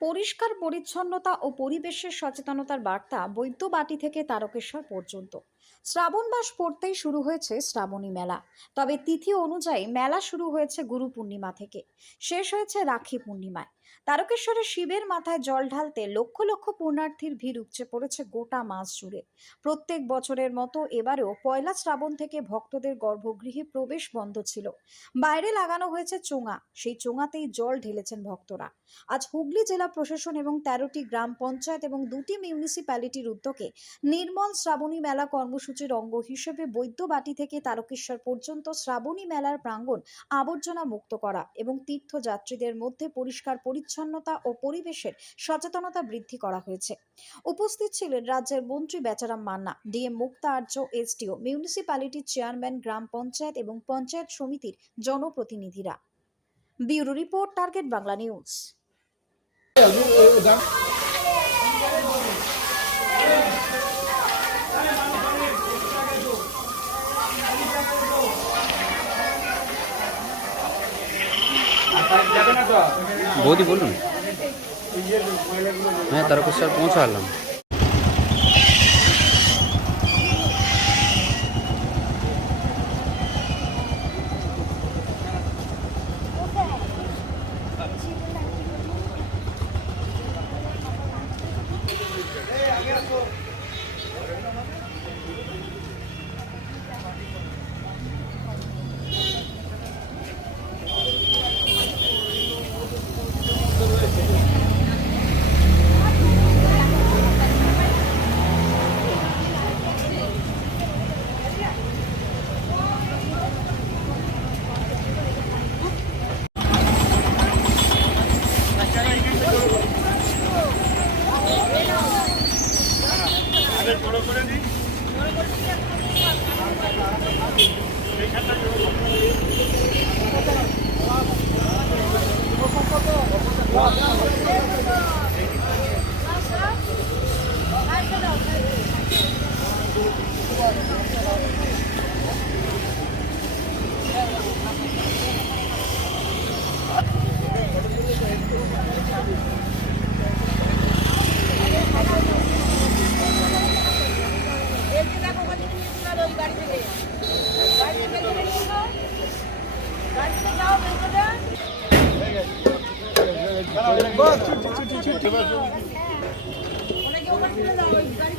পরিষ্কার পরিচ্ছন্নতা ও পরিবেশের সচেতনতার বার্তা বৈদ্যবাটি থেকে তারকেশ্বর পর্যন্ত। শ্রাবণ মাস পড়তেই শুরু হয়েছে শ্রাবণী মেলা। তবে তিথি অনুযায়ী মেলা শুরু হয়েছে গুরু পূর্ণিমা থেকে, শেষ হয়েছে রাখি পূর্ণিমায়। তারকেশ্বরের শিবের মাথায় জল ঢালতে লক্ষ লক্ষ পুণ্যার্থীর ভিড় উপচে পড়েছে গোটা মাস জুড়ে। প্রত্যেক বছরের মতো এবারেও পয়লা শ্রাবণ থেকে ভক্তদের গর্ভগৃহে প্রবেশ বন্ধ ছিল। বাইরে লাগানো হয়েছে চোঙা, সেই চোঙাতেই জল ঢেলেছেন ভক্তরা। আজ হুগলি জেলা প্রশাসন এবং ১৩টি গ্রাম পঞ্চায়েত এবং ২টি মিউনিসিপ্যালিটির উদ্যোগে নির্মল শ্রাবণী মেলা কর্মসূচির অঙ্গ হিসেবে বৈদ্যবাটি থেকে তারকেশ্বর পর্যন্ত শ্রাবণী মেলার প্রাঙ্গণ আবর্জনা মুক্ত করা এবং তীর্থযাত্রীদের মধ্যে পরিষ্কার পরিচ্ছন্নতা ও পরিবেশের সচেতনতা বৃদ্ধি করা হয়েছে। উপস্থিত ছিলেন রাজ্যের মন্ত্রী বেচারাম মান্না, ডিএম মুক্তা আর্য, এসডিও, মিউনিসিপ্যালিটির চেয়ারম্যান, গ্রাম পঞ্চায়েত এবং পঞ্চায়েত সমিতির জনপ্রতিনিধিরা। Bureau report, target Bangla news. বৌদি বলুন। হ্যাঁ, তারকেশ্বর পৌঁছালাম। যাও